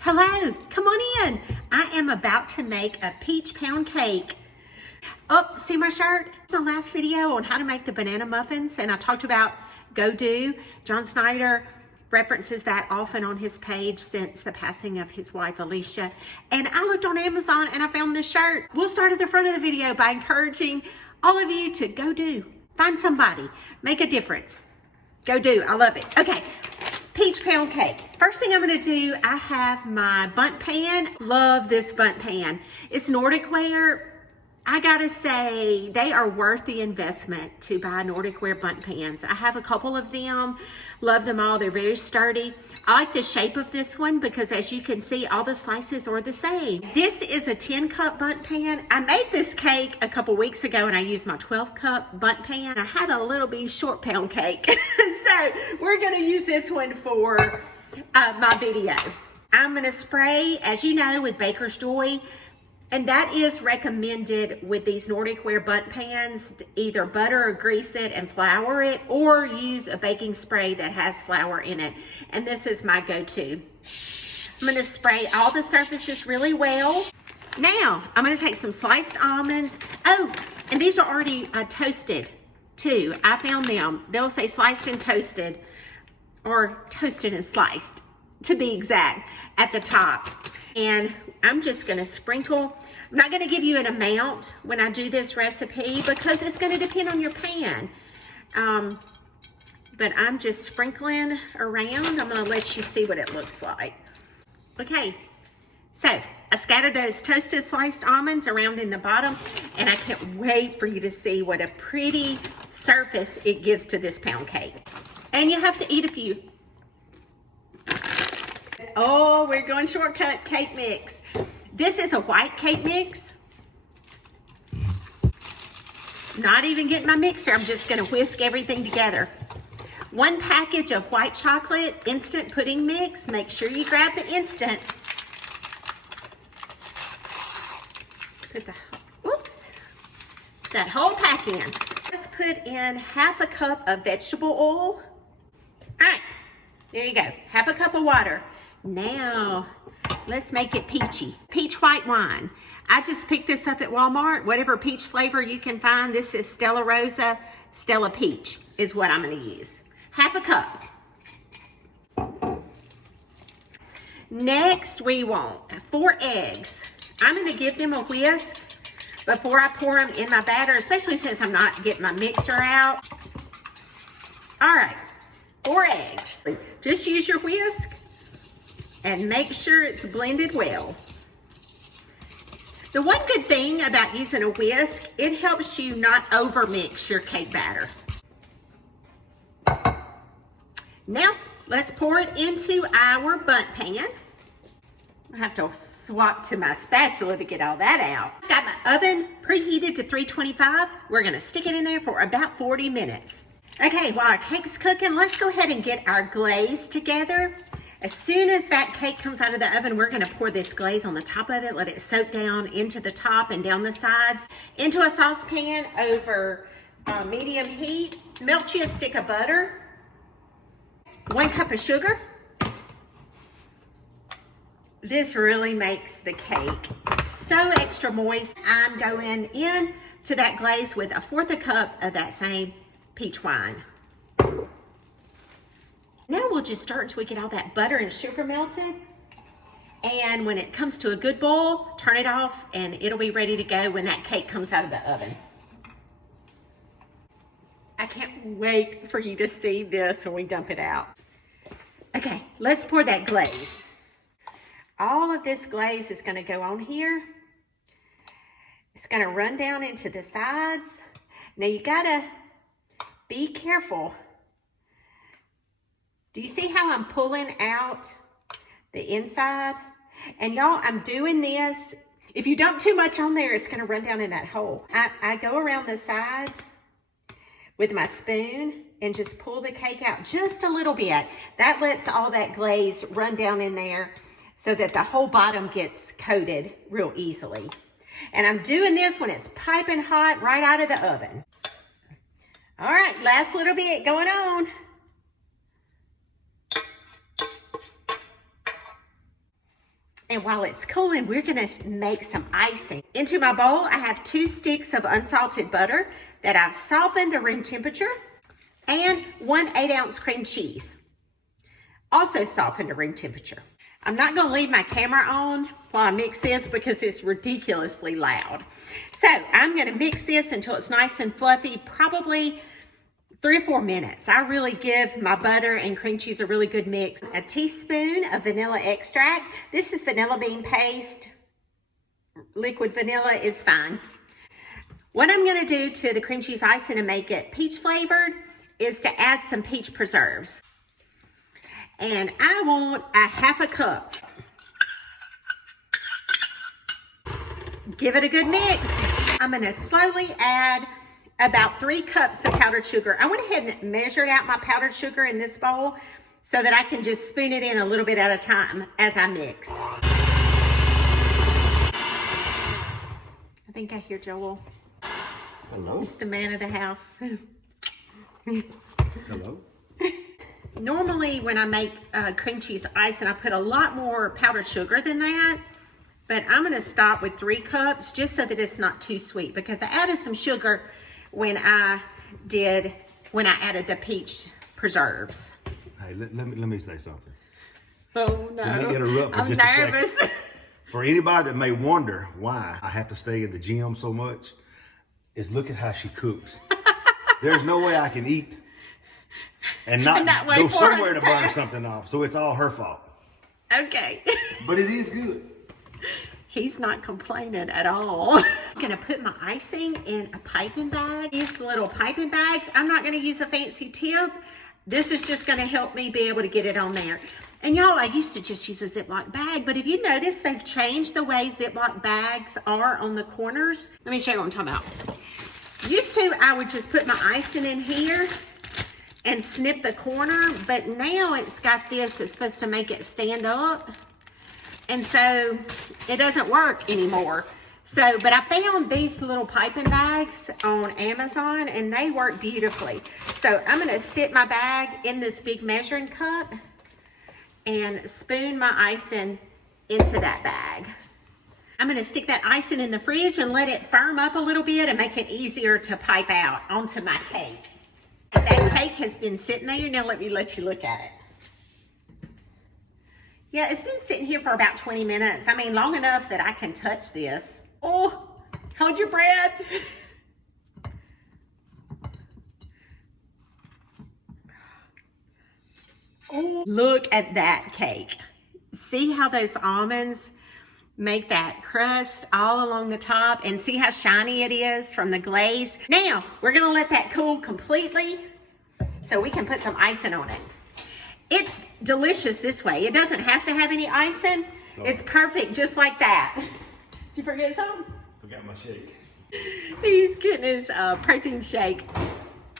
Hello, come on in. I am about to make a peach pound cake. Oh, see my shirt? My last video on how to make the banana muffins, and I talked about Go Do. John Snyder references that often on his page since the passing of his wife, Alicia. And I looked on Amazon and I found this shirt. We'll start at the front of the video by encouraging all of you to go do. Find somebody, make a difference. Go do, I love it. Okay. Peach pound cake. First thing I'm gonna do, I have my bundt pan. Love this bundt pan. It's Nordic Ware. I gotta say, they are worth the investment to buy Nordic Ware bundt pans. I have a couple of them, love them all. They're very sturdy. I like the shape of this one because as you can see, all the slices are the same. This is a 10-cup bundt pan. I made this cake a couple weeks ago and I used my 12-cup bundt pan. I had a little bitty short pound cake. So we're gonna use this one for my video. I'm gonna spray, as you know, with Baker's Joy. And that is recommended with these Nordic Ware bundt pans, either butter or grease it and flour it, or use a baking spray that has flour in it. And this is my go-to. I'm gonna spray all the surfaces really well. Now, I'm gonna take some sliced almonds. Oh, and these are already toasted too. I found them. They'll say sliced and toasted, or toasted and sliced, to be exact, at the top. And I'm just gonna sprinkle. I'm not gonna give you an amount when I do this recipe because it's gonna depend on your pan. But I'm just sprinkling around. I'm gonna let you see what it looks like. Okay, so I scattered those toasted sliced almonds around in the bottom, and I can't wait for you to see what a pretty surface it gives to this pound cake. And you have to eat a few. Oh, we're going shortcut cake mix. This is a white cake mix. Not even getting my mixer. I'm just gonna whisk everything together. 1 package of white chocolate instant pudding mix. Make sure you grab the instant. Put that whole pack in. Just put in 1/2 cup of vegetable oil. All right, there you go, 1/2 cup of water. Now, let's make it peachy. Peach white wine. I just picked this up at Walmart. Whatever peach flavor you can find. This is Stella Rosa, Stella Peach is what I'm gonna use. 1/2 cup. Next, we want 4 eggs. I'm gonna give them a whisk before I pour them in my batter, especially since I'm not getting my mixer out. All right, 4 eggs. Just use your whisk and make sure it's blended well. The one good thing about using a whisk, it helps you not overmix your cake batter. Now, let's pour it into our bundt pan. I have to swap to my spatula to get all that out. I've got my oven preheated to 325. We're gonna stick it in there for about 40 minutes. Okay, while our cake's cooking, let's go ahead and get our glaze together. As soon as that cake comes out of the oven, we're gonna pour this glaze on the top of it, let it soak down into the top and down the sides. Into a saucepan over medium heat, melt you a stick of butter, 1 cup of sugar. This really makes the cake so extra moist. I'm going in to that glaze with 1/4 cup of that same peach wine. Now we'll just start until we get all that butter and sugar melted. And when it comes to a good boil, turn it off and it'll be ready to go when that cake comes out of the oven. I can't wait for you to see this when we dump it out. Okay, let's pour that glaze. All of this glaze is gonna go on here. It's gonna run down into the sides. Now you gotta be careful. Do you see how I'm pulling out the inside? And y'all, I'm doing this. If you dump too much on there, it's gonna run down in that hole. I go around the sides with my spoon and just pull the cake out just a little bit. That lets all that glaze run down in there so that the whole bottom gets coated real easily. And I'm doing this when it's piping hot right out of the oven. All right, last little bit going on. And while it's cooling, we're gonna make some icing. Into my bowl, I have 2 sticks of unsalted butter that I've softened to room temperature, and 1 8-ounce cream cheese, also softened to room temperature. I'm not gonna leave my camera on while I mix this because it's ridiculously loud. So I'm gonna mix this until it's nice and fluffy, probably 3 or 4 minutes. I really give my butter and cream cheese a really good mix. A teaspoon of vanilla extract. This is vanilla bean paste. Liquid vanilla is fine. What I'm gonna do to the cream cheese icing to make it peach flavored is to add some peach preserves. And I want a 1/2 cup. Give it a good mix. I'm gonna slowly add about 3 cups of powdered sugar. I went ahead and measured out my powdered sugar in this bowl so that I can just spoon it in a little bit at a time as I mix. I think I hear Joel. Hello? He's the man of the house. Hello? Normally when I make cream cheese icing, I put a lot more powdered sugar than that, but I'm gonna stop with 3 cups just so that it's not too sweet, because I added some sugar when I added the peach preserves. Hey, let me say something. Oh no, Let me interrupt for I'm just a nervous. second. For anybody that may wonder why I have to stay in the gym so much, is look at how she cooks. There's no way I can eat and not go somewhere to burn something off. So it's all her fault. Okay. But it is good. He's not complaining at all. I'm gonna put my icing in a piping bag. These little piping bags, I'm not gonna use a fancy tip. This is just gonna help me be able to get it on there. And y'all, I used to just use a Ziploc bag, but if you notice, they've changed the way Ziploc bags are on the corners. Let me show you what I'm talking about. Used to, I would just put my icing in here and snip the corner, but now it's got this, it's supposed to make it stand up. And so it doesn't work anymore. So, but I found these little piping bags on Amazon and they work beautifully. So I'm gonna sit my bag in this big measuring cup and spoon my icing into that bag. I'm gonna stick that icing in the fridge and let it firm up a little bit and make it easier to pipe out onto my cake. That cake has been sitting there. Now let me let you look at it. Yeah, it's been sitting here for about 20 minutes. I mean, long enough that I can touch this. Oh, hold your breath. Oh, look at that cake. See how those almonds make that crust all along the top, and see how shiny it is from the glaze. Now, we're gonna let that cool completely so we can put some icing on it. It's delicious this way. It doesn't have to have any icing. Sorry. It's perfect just like that. Did you forget something? Forgot my shake. He's getting his protein shake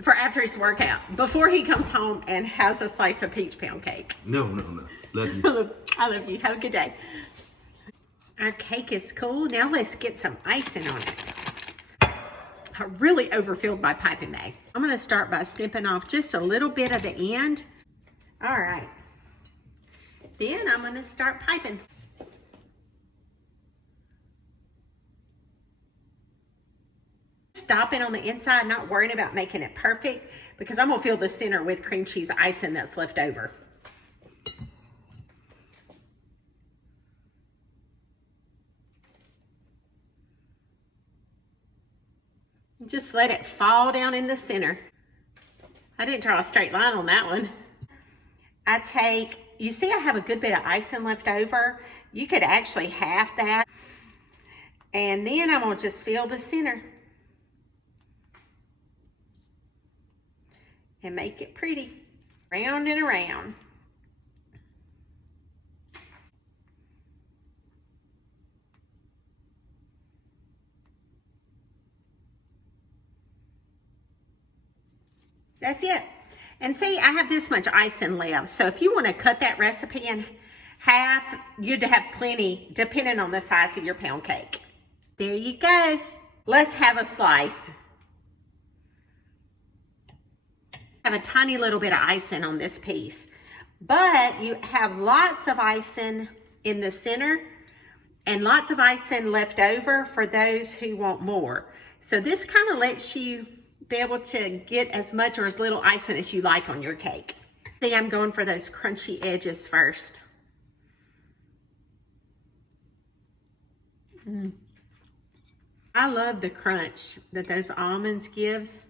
for after his workout, before he comes home and has a slice of peach pound cake. No. Love you. I love you. Have a good day. Our cake is cool. Now let's get some icing on it. I really overfilled my piping bag. I'm gonna start by snipping off just a little bit of the end. All right. Then I'm gonna start piping. Stopping on the inside, not worrying about making it perfect, because I'm gonna fill the center with cream cheese icing that's left over. Just let it fall down in the center. I didn't draw a straight line on that one. I take, you see I have a good bit of icing left over. You could actually half that. And then I'm gonna just fill the center and make it pretty, round and around. That's it. And see, I have this much icing left. So if you want to cut that recipe in half, you'd have plenty, depending on the size of your pound cake. There you go. Let's have a slice. I have a tiny little bit of icing on this piece, but you have lots of icing in the center and lots of icing left over for those who want more. So this kind of lets you be able to get as much or as little icing as you like on your cake. See, I'm going for those crunchy edges first. I love the crunch that those almonds gives.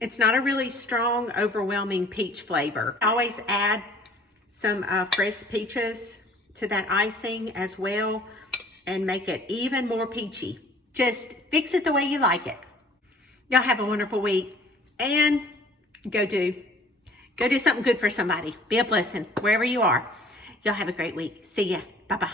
It's not a really strong, overwhelming peach flavor. I always add some fresh peaches to that icing as well and make it even more peachy. Just fix it the way you like it. Y'all have a wonderful week, and go do something good for somebody. Be a blessing wherever you are. Y'all have a great week. See ya. Bye-bye.